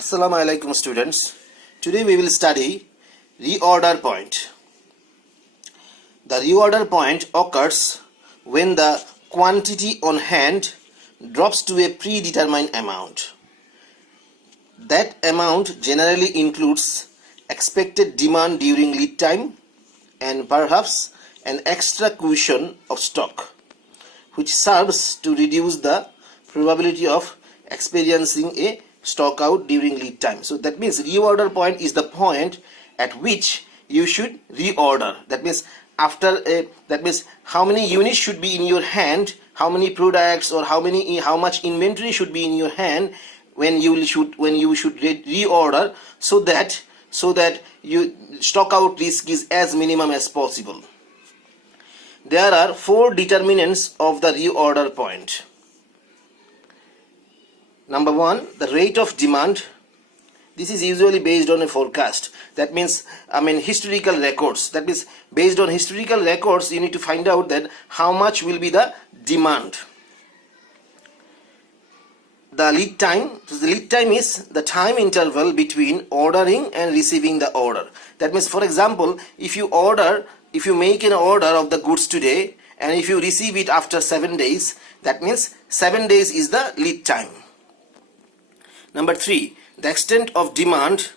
Assalamu alaikum students. Today we will study reorder point. The reorder point occurs when the quantity on hand drops to a predetermined amount. That amount generally includes expected demand during lead time and perhaps an extra cushion of stock, which serves to reduce the probability of experiencing a stock out during lead time. So that means reorder point is the point at which you should reorder. That means how many units should be in your hand, how many products or how much inventory should be in your hand when you should reorder, so that you stock out risk is as minimum as possible. There are 4 determinants of the reorder point. Number 1, the rate of demand. This is usually based on a forecast. That means, historical records. That means, based on historical records, you need to find out that how much will be the demand. The lead time. So the lead time is the time interval between ordering and receiving the order. That means, for example, if you make an order of the goods today and if you receive it after 7 days, that means 7 days is the lead time. Number 3, the extent of demand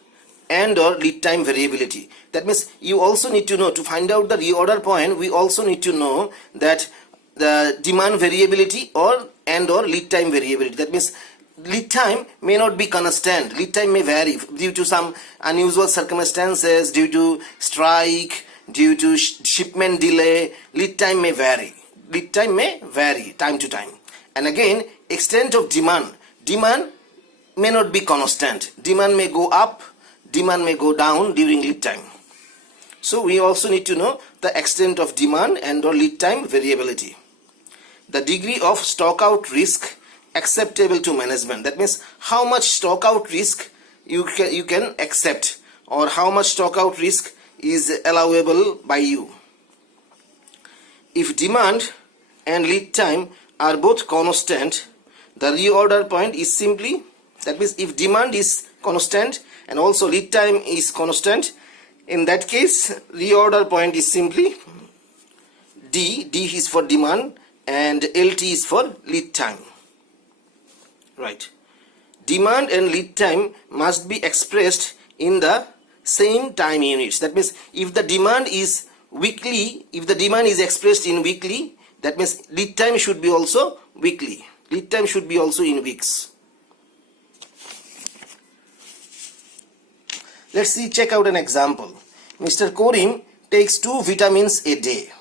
and or lead time variability. That means you also need to know, to find out the reorder point, we also need to know that the demand variability or lead time variability. That means lead time may not be constant. Lead time may vary due to some unusual circumstances, due to strike, due to shipment delay. Lead time may vary. Lead time may vary time to time. And again, extent of demand. Demand may not be constant. Demand may go up, demand may go down during lead time. So we also need to know the extent of demand and or lead time variability. The degree of stock out risk acceptable to management. That means how much stock out risk you can accept, or how much stock out risk is allowable by you. If demand and lead time are both constant, the reorder point is simply, that means if demand is constant and also lead time is constant, in that case reorder point is simply D. D is for demand and LT is for lead time. Right. Demand and lead time must be expressed in the same time units. That means if the demand is weekly, if the demand is expressed in weekly, that means lead time should be also weekly. Lead time should be also in weeks. Let's check out an example. Mr. Korim takes 2 vitamins a day,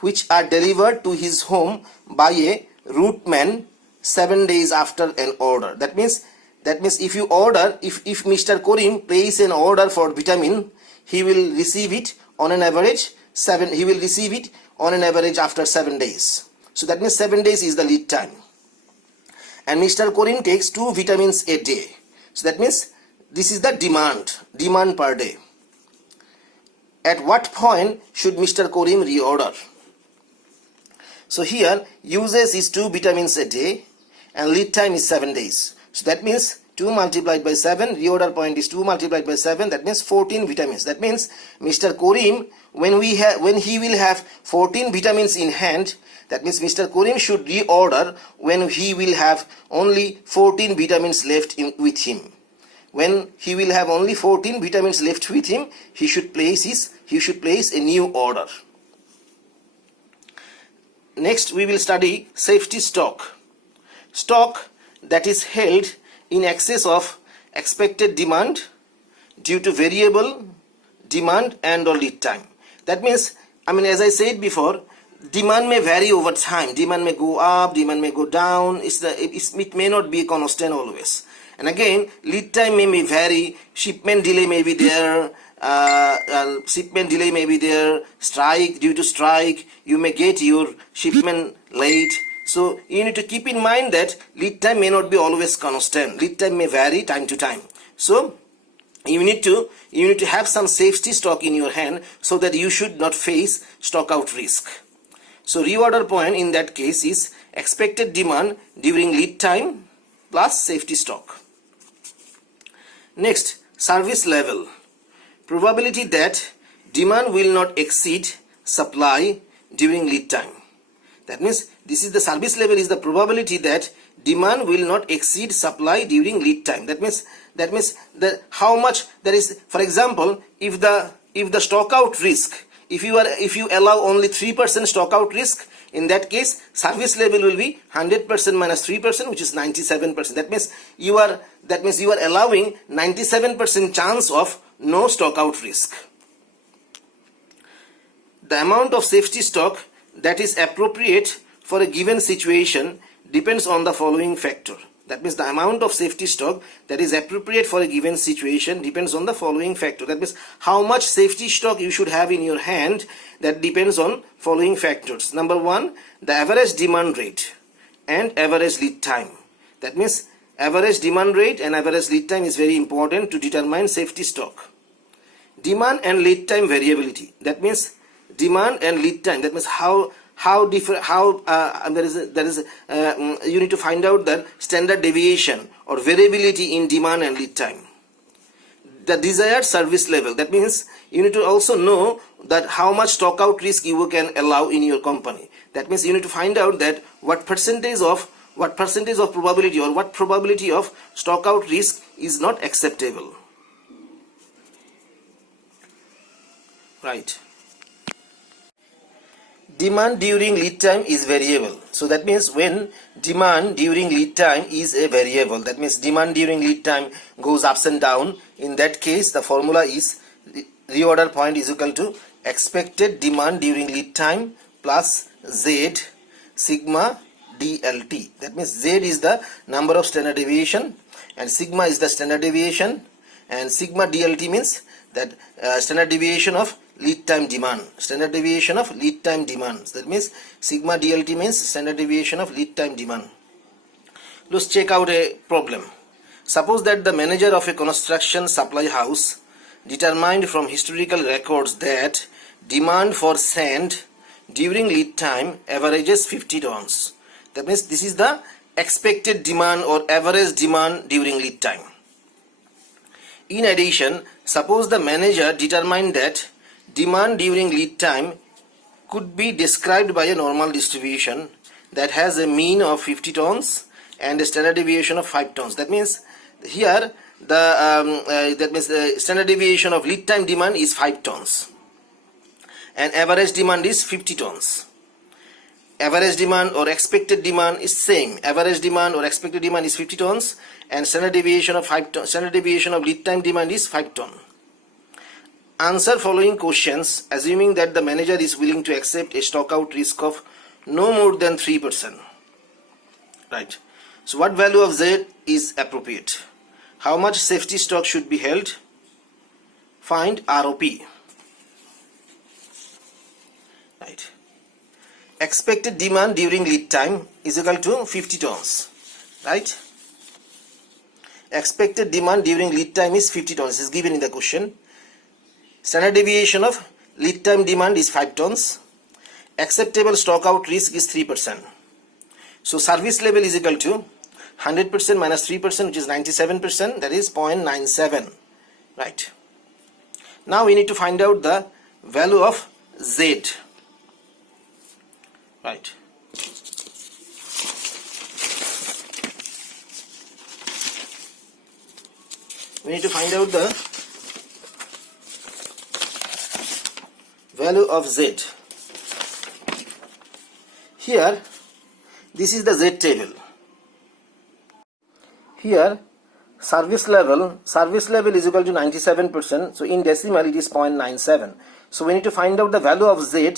which are delivered to his home by a route man 7 days after an order. That means if you order, if Mr. Korim places an order for vitamin, he will receive it on an average after 7 days. So that means 7 days is the lead time. And Mr. Korim takes 2 vitamins a day. So that means this is the demand per day. At what point should Mr. Korim reorder? So here uses is 2 vitamins a day and lead time is 7 days. So that means 2 multiplied by 7, reorder point is 2 multiplied by 7, that means 14 vitamins. That means Mr. Korim, when he will have 14 vitamins in hand, that means Mr. Korim should reorder when he will have only 14 vitamins left with him. When he will have only 14 vitamins left with him, he should place a new order. Next we will study safety stock. Stock that is held in excess of expected demand due to variable demand and or lead time. That means, as I said before, demand may vary over time. Demand may go up, demand may go down. It may not be constant always. And again, lead time may vary. Shipment delay may be there. Strike, due to strike, you may get your shipment late. So you need to keep in mind that lead time may not be always constant. Lead time may vary time to time. So you need to have some safety stock in your hand so that you should not face stock out risk. So reorder point in that case is expected demand during lead time plus safety stock. Next, service level. Probability that demand will not exceed supply during lead time. That means this is the service level is the probability that demand will not exceed supply during lead time. That means the how much there is. For example, if the stock out risk, if you allow only 3% stock out risk, in that case service level will be 100% minus 3%, which is 97%. That means you are allowing 97% chance of no stock out risk. The amount of safety stock that is appropriate for a given situation depends on the following factor. That means the amount of safety stock that is appropriate for a given situation depends on the following factor. That means how much safety stock you should have in your hand, that depends on following factors. Number one, the average demand rate and average lead time. That means average demand rate and average lead time is very important to determine safety stock. Demand and lead time variability. That means demand and lead time. That means you need to find out the standard deviation or variability in demand and lead time. The desired service level. That means you need to also know that how much stock out risk you can allow in your company. That means you need to find out that what percentage of probability or what probability of stock out risk is not acceptable. Right. Demand during lead time is variable. So that means when demand during lead time is a variable, that means demand during lead time goes ups and down. In that case, the formula is reorder point is equal to expected demand during lead time plus Z sigma DLT. That means Z is the number of standard deviation and sigma is the standard deviation, and sigma DLT means that standard deviation of lead time demand. Standard deviation of lead time demand. That means sigma DLT means standard deviation of lead time demand. Let's check out a problem. Suppose that the manager of a construction supply house determined from historical records that demand for sand during lead time averages 50 tons. That means this is the expected demand or average demand during lead time. In addition, suppose the manager determined that demand during lead time could be described by a normal distribution that has a mean of 50 tons and a standard deviation of 5 tons. That means here the standard deviation of lead time demand is 5 tons and average demand is 50 tons. Average demand or expected demand is same. Average demand or expected demand is 50 tons and standard deviation of 5 tons. Standard deviation of lead time demand is 5 tons. Answer following questions assuming that the manager is willing to accept a stock out risk of no more than 3%. Right. So what value of Z is appropriate? How much safety stock should be held? Find ROP. Right. Expected demand during lead time is equal to 50 tons. Right. Expected demand during lead time is 50 tons. Is given in the question. Standard deviation of lead time demand is 5 tons. Acceptable stock out risk is 3%. So service level is equal to 100% minus 3%, which is 97%, that is 0.97. Right. Now we need to find out the value of Z. Right. We need to find out the value of Z. Here, this is the Z table. Here, service level is equal to 97%. So in decimal, it is 0.97. So we need to find out the value of Z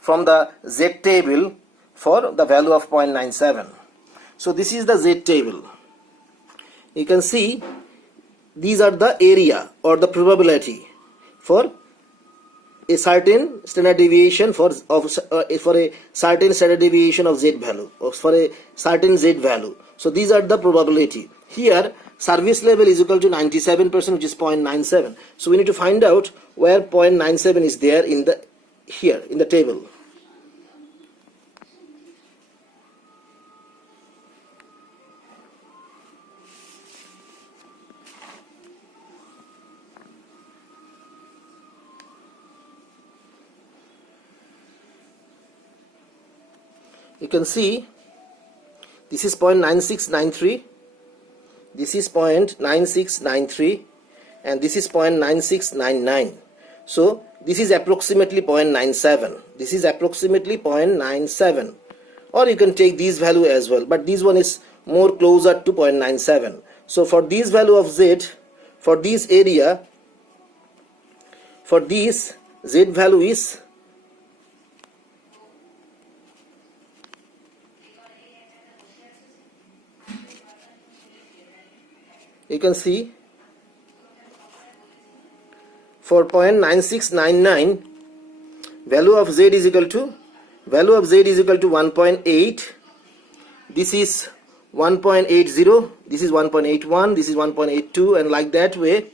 from the Z table for the value of 0.97. So this is the Z table. You can see these are the area or the probability for a certain standard deviation for a certain standard deviation of Z value or for a certain Z value. So these are the probability. Here service level is equal to 97%, which is 0.97. So we need to find out where 0.97 is there in the here in the table. you can see this is 0.9693, this is 0.9693, and this is 0.9699. So this is approximately 0.97. This is approximately 0.97, or you can take this value as well, but this one is more closer to 0.97. So for this value of Z, for this area, for this Z value is you can see for 0.9699 value of Z is equal to 1.8. This is 1.80, this is 1.81, this is 1.82, and like that way.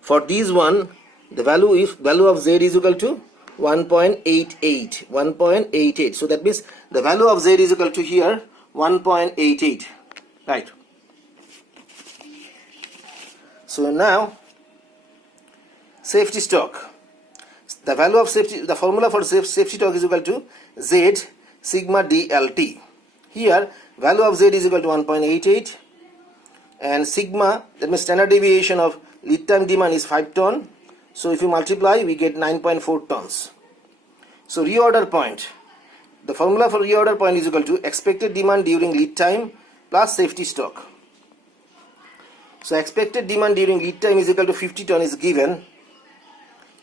For this one, the value of Z is equal to 1.88. So that means the value of Z is equal to here 1.88, right? So now safety stock. The value of the formula for safety stock is equal to Z sigma DLT. Here value of Z is equal to 1.88, and sigma, that means standard deviation of lead time demand, is 5 ton. So if you multiply, we get 9.4 tons. So reorder point, the formula for reorder point is equal to expected demand during lead time plus safety stock. So expected demand during lead time is equal to 50 ton is given.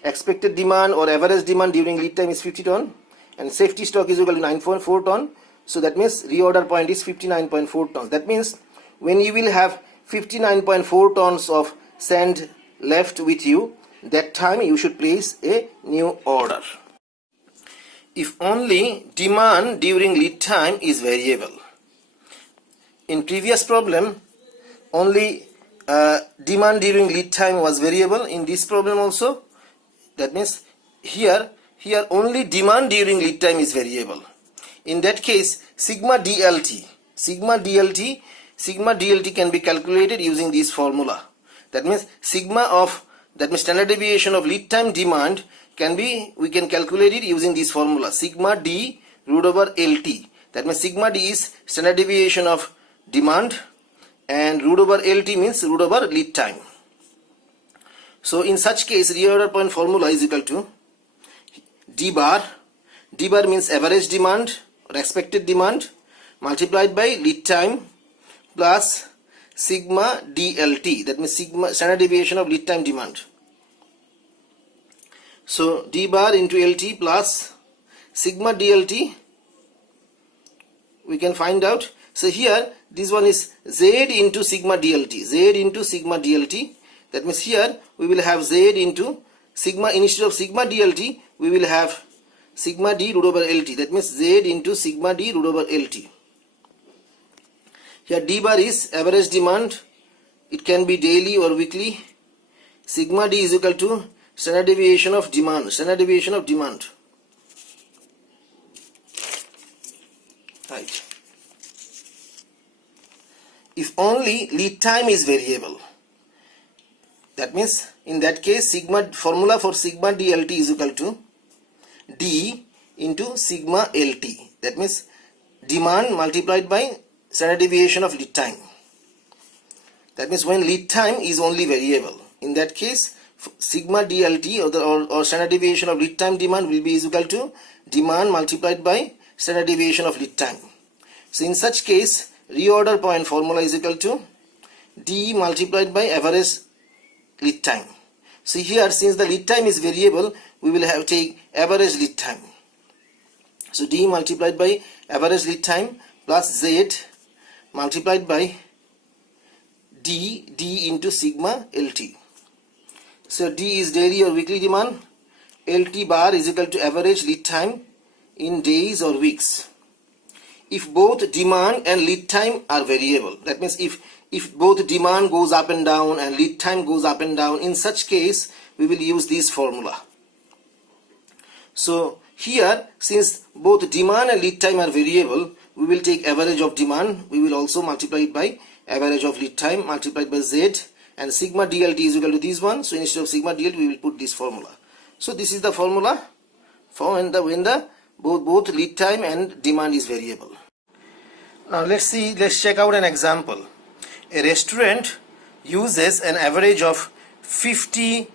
Expected demand or average demand during lead time is 50 ton, and safety stock is equal to 9.4 ton. So that means reorder point is 59.4 tons. That means when you will have 59.4 tons of sand left with you, that time you should place a new order. If only demand during lead time is variable. In previous problem, only demand during lead time was variable. In this problem also, that means here only demand during lead time is variable. In that case, sigma DLT can be calculated using this formula. That means standard deviation of lead time demand we can calculate it using this formula, sigma D root over LT. That means sigma D is standard deviation of demand and root over LT means root over lead time. So in such case, reorder point formula is equal to D bar means average demand or expected demand multiplied by lead time plus sigma DLT, that means sigma standard deviation of lead time demand. So D bar into LT plus sigma DLT, we can find out. So here this one is Z into sigma DLT. That means here we will have Z into sigma, instead of sigma DLT we will have sigma D root over LT. That means Z into sigma D root over LT. Here D bar is average demand. It can be daily or weekly. Sigma D is equal to standard deviation of demand. Right. If only lead time is variable, that means in that case formula for sigma DLT is equal to D into sigma LT. That means demand multiplied by standard deviation of lead time. That means when lead time is only variable, in that case sigma DLT or standard deviation of lead time demand will be equal to demand multiplied by standard deviation of lead time. So in such case, reorder point formula is equal to D multiplied by average lead time. So here, since the lead time is variable, we will have take average lead time. So D multiplied by average lead time plus Z multiplied by D into sigma LT. So D is daily or weekly demand. LT bar is equal to average lead time in days or weeks. If both demand and lead time are variable, that means if both demand goes up and down and lead time goes up and down, in such case we will use this formula. So here, since both demand and lead time are variable, we will take average of demand. We will also multiply it by average of lead time multiplied by Z, and sigma DLT is equal to this one. So instead of sigma DLT, we will put this formula. So this is the formula for when the Both lead time and demand is variable. Now let's check out an example. A restaurant uses an average of 50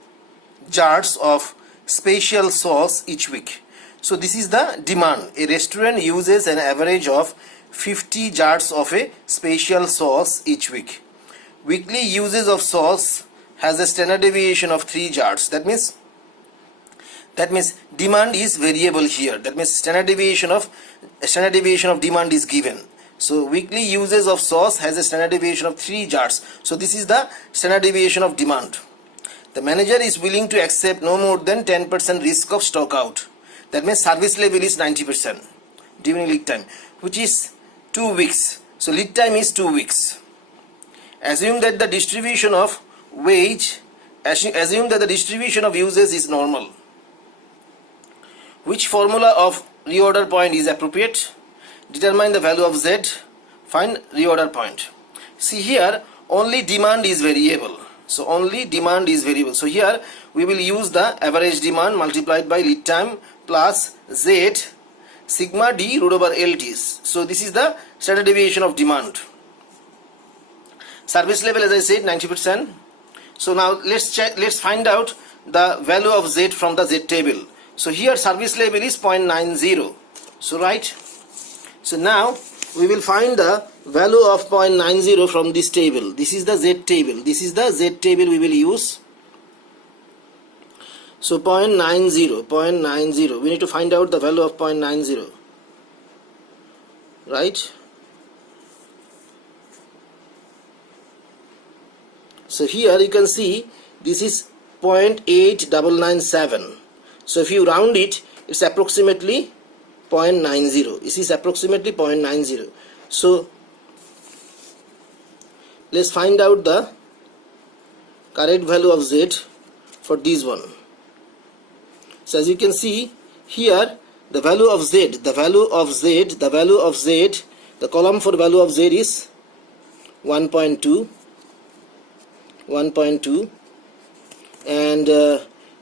jars of special sauce each week. So this is the demand. A restaurant uses an average of 50 jars of a special sauce each week. Weekly usage of sauce has a standard deviation of 3 jars. That means demand is variable here. That means standard deviation of demand is given. So weekly usage of sauce has a standard deviation of 3 jars. So this is the standard deviation of demand. The manager is willing to accept no more than 10% risk of stock out. That means service level is 90% during lead time, which is 2 weeks. So lead time is 2 weeks. Assume that the distribution of uses is normal. Which formula of reorder point is appropriate? Determine the value of Z. Find reorder point. See here, only demand is variable. So only demand is variable. So here we will use the average demand multiplied by lead time plus Z sigma D root over LT. So this is the standard deviation of demand. Service level, as I said, 90%. So now let's find out the value of Z from the Z table. So here service level is 0.90. So right. So now we will find the value of 0.90 from this table. This is the Z table. This is the Z table we will use. So 0.90. We need to find out the value of 0.90. Right. So here you can see this is 0.8997. So if you round it, it's approximately 0.90. This is approximately 0.90. So let's find out the correct value of Z for this one. So as you can see here, the value of Z, the column for value of Z is 1.2, and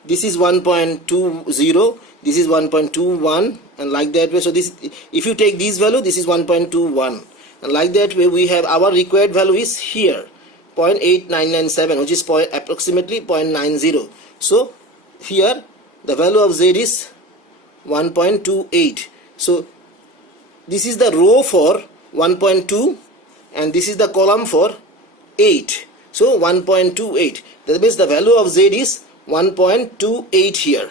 this is 1.20, this is 1.21, and like that way. So this, if you take this value, this is 1.21, and like that way we have our required value is here 0.8997, which is approximately 0.90. So here the value of Z is 1.28. So this is the row for 1.2 and this is the column for 8. So 1.28. That means the value of Z is 1.28 here.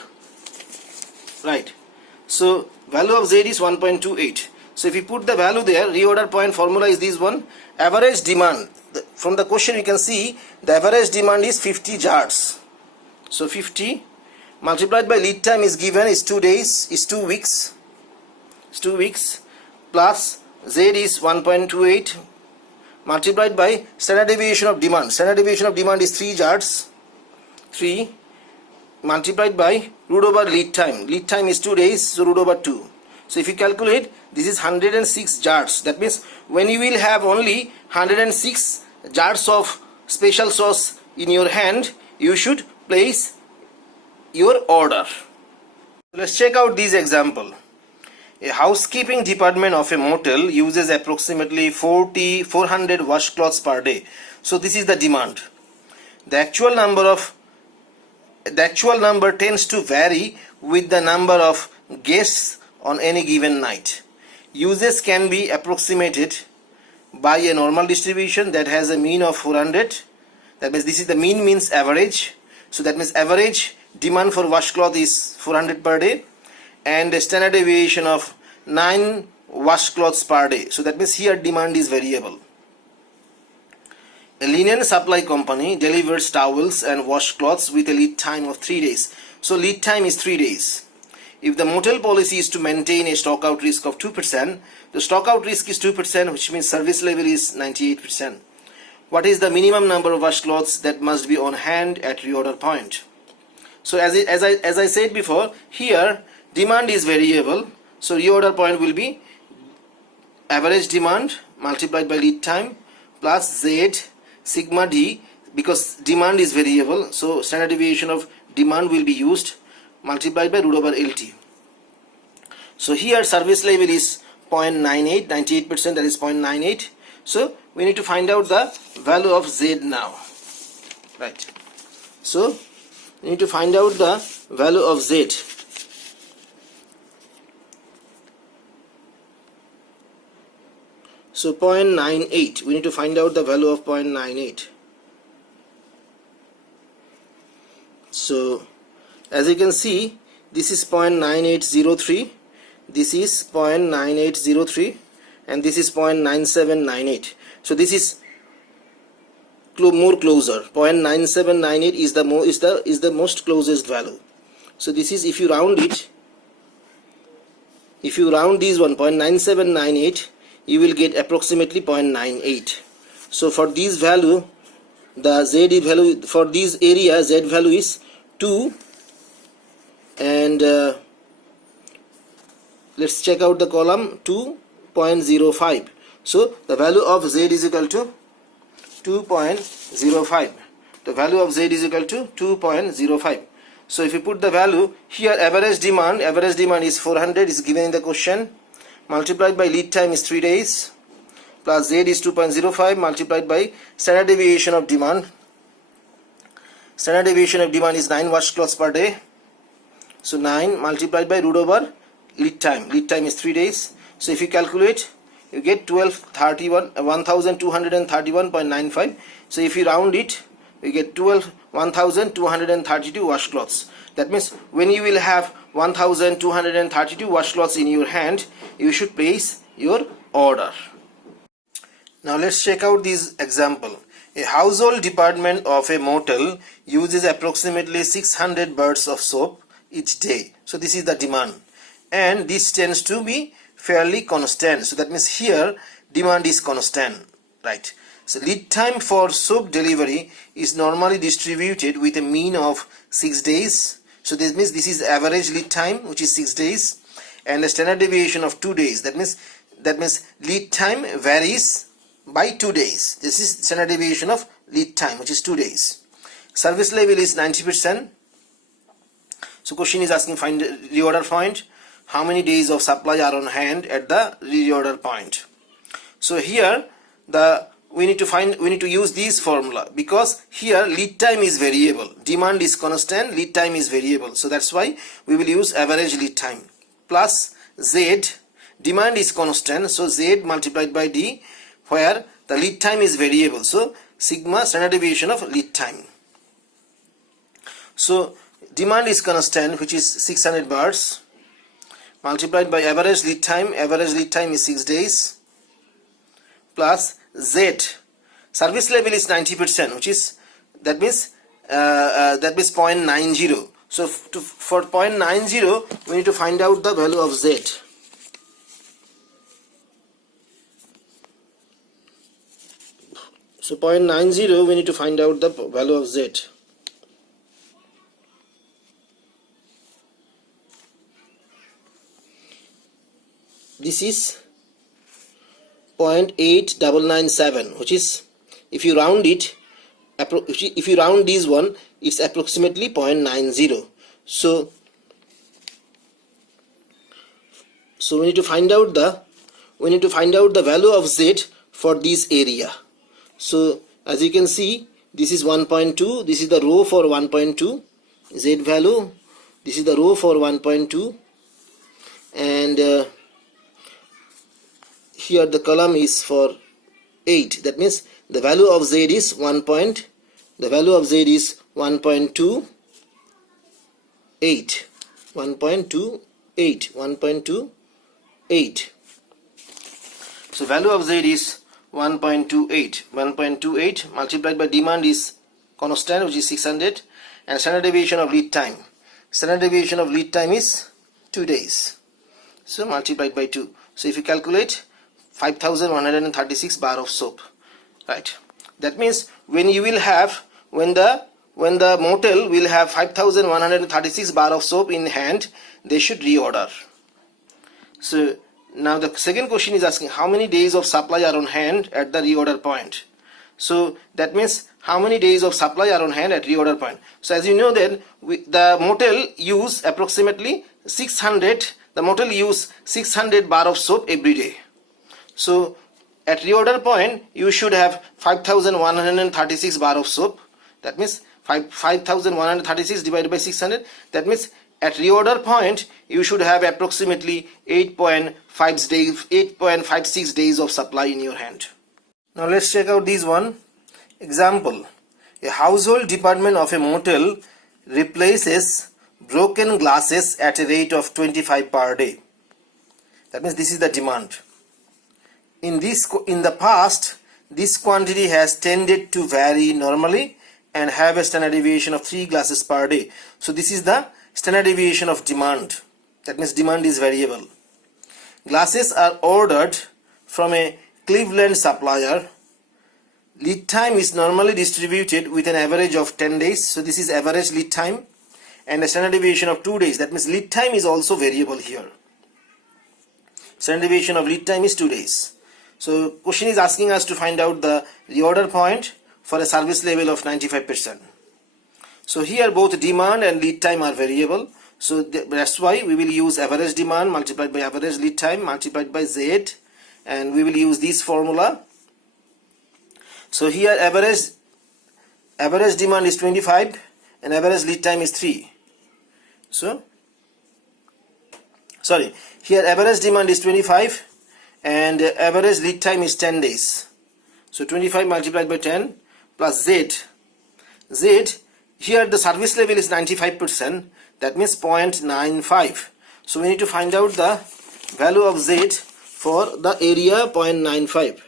Right. So value of Z is 1.28. So if you put the value there, reorder point formula is this one. Average demand. From the question you can see the average demand is 50 jars. So 50 multiplied by lead time is given is 2 days, is 2 weeks. It's 2 weeks plus Z is 1.28 multiplied by standard deviation of demand. Standard deviation of demand is 3 jars. 3 multiplied by root over lead time. Lead time is 2 days, so root over 2. So if you calculate, this is 106 jars. That means when you will have only 106 jars of special sauce in your hand, you should place your order. Let's check out this example. A housekeeping department of a motel uses approximately 400 washcloths per day. So this is the demand. The actual number tends to vary with the number of guests on any given night. Uses can be approximated by a normal distribution that has a mean of 400. That means this is the mean means average. So that means average demand for washcloth is 400 per day and a standard deviation of 9 washcloths per day. So that means here demand is variable. A linen supply company delivers towels and washcloths with a lead time of 3 days. So lead time is 3 days. If the motel policy is to maintain a stock out risk of 2%, the stock out risk is 2%, which means service level is 98%. What is the minimum number of washcloths that must be on hand at reorder point? So as I said before, here demand is variable. So reorder point will be average demand multiplied by lead time plus Z sigma D, because demand is variable. So standard deviation of demand will be used multiplied by root over LT. So here service level is 0.98, 98%, that is 0.98. So we need to find out the value of Z now, right? So we need to find out the value of Z. So 0.98, we need to find out the value of 0.98. So as you can see, this is 0.9803, this is 0.9803, and this is 0.9798. So this is more closer. 0.9798 is the most closest value. So this is, if you round it, if you round this one 0.9798, you will get approximately 0.98. So for this value, the Z value for this area, Z value is 2, and let's check out the column 2.05. So the value of Z is equal to 2.05. The value of Z is equal to 2.05. So if you put the value here, average demand is 400, is given in the question, multiplied by lead time is 3 days, plus Z is 2.05 multiplied by standard deviation of demand. Standard deviation of demand is 9 washcloths per day. So 9 multiplied by root over lead time. Lead time is 3 days. So if you calculate, you get 1231.95. So if you round it, you get 1232 washcloths. That means when you will have 1232 washcloths in your hand, you should place your order. Now let's check out this example. A household department of a motel uses approximately 600 bars of soap each day. So this is the demand, and this tends to be fairly constant. So that means here demand is constant, right? So lead time for soap delivery is normally distributed with a mean of 6 days. So this means this is average lead time, which is 6 days, and a standard deviation of 2 days. That means lead time varies by 2 days. This is standard deviation of lead time, which is 2 days. Service level is 90%. So question is asking, find reorder point. How many days of supply are on hand at the reorder point? So here we need to use this formula, because here lead time is variable, demand is constant, lead time is variable. So that's why we will use average lead time plus Z. Demand is constant, so Z multiplied by D, where the lead time is variable, so sigma standard deviation of lead time. So demand is constant, which is 600 bars, multiplied by average lead time is 6 days, plus Z. Service level is 90%, which is, that means 0.90. So for 0.90 we need to find out the value of Z. So 0.90 we need to find out the value of Z. This is 0.8997, which is, if you round it, if you round this one, it's approximately 0.90. So we need to find out the value of Z for this area. So as you can see, this is 1.2, this is the row for 1.2 Z value, this is the row for 1.2, and here the column is for 8. That means the value of Z is 1.28. 1.28. So value of Z is 1.28 multiplied by demand is constant, which is 600, and standard deviation of lead time. Standard deviation of lead time is 2 days. So multiplied by 2. So if you calculate, 5,136 bar of soap, right? That means when the motel will have 5,136 bar of soap in hand, they should reorder. So now the second question is asking, how many days of supply are on hand at the reorder point? So that means how many days of supply are on hand at reorder point. So as you know, then the motel use approximately 600 the motel use 600 bar of soap every day. So at reorder point, you should have 5136 bar of soap. That means 5136 divided by 600. That means at reorder point, you should have approximately 8.56 days of supply in your hand. Now let's check out this one. Example: a household department of a motel replaces broken glasses at a rate of 25 per day. That means this is the demand. In the past, this quantity has tended to vary normally and have a standard deviation of 3 glasses per day. So this is the standard deviation of demand. That means demand is variable. Glasses are ordered from a Cleveland supplier. Lead time is normally distributed with an average of 10 days. So this is average lead time and a standard deviation of 2 days. That means lead time is also variable here. Standard deviation of lead time is 2 days. So question is asking us to find out the reorder point for a service level of 95%. So here both demand and lead time are variable. So that's why we will use average demand multiplied by average lead time multiplied by Z, and we will use this formula. So here average demand is 25 and average lead time is 3. So sorry, here average demand is 25 and average lead time is 10 days. So 25 multiplied by 10 plus Z. Here the service level is 95%. That means 0.95. So we need to find out the value of Z for the area 0.95.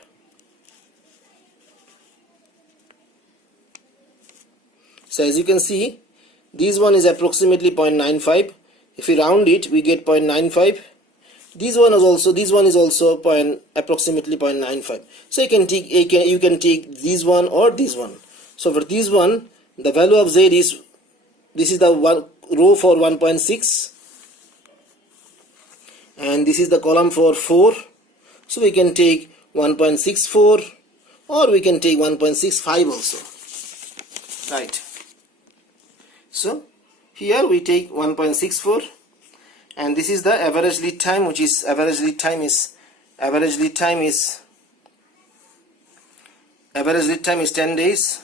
So as you can see, this one is approximately 0.95. If we round it, we get 0.95. This one is also approximately 0.95. So you can take this one or this one. So for this one, the value of Z is, this is the one row for 1.6 and this is the column for 4. So we can take 1.64 or we can take 1.65 also. Right. So here we take 1.64 and this is the average lead time, which is average lead time is 10 days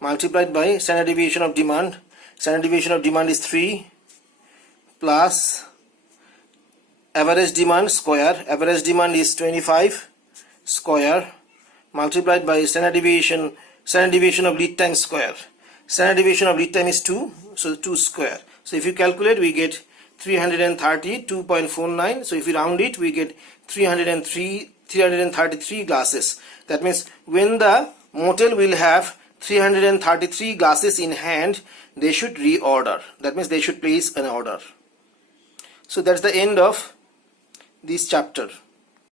multiplied by standard deviation of demand. Standard deviation of demand is 3 plus average demand square. Average demand is 25 square multiplied by standard deviation of lead time square. Standard deviation of lead time is 2, so 2 square. So if you calculate, we get 332.49. So if we round it, we get 333 glasses. That means when the motel will have 333 glasses in hand, they should reorder. That means they should place an order. So that's the end of this chapter.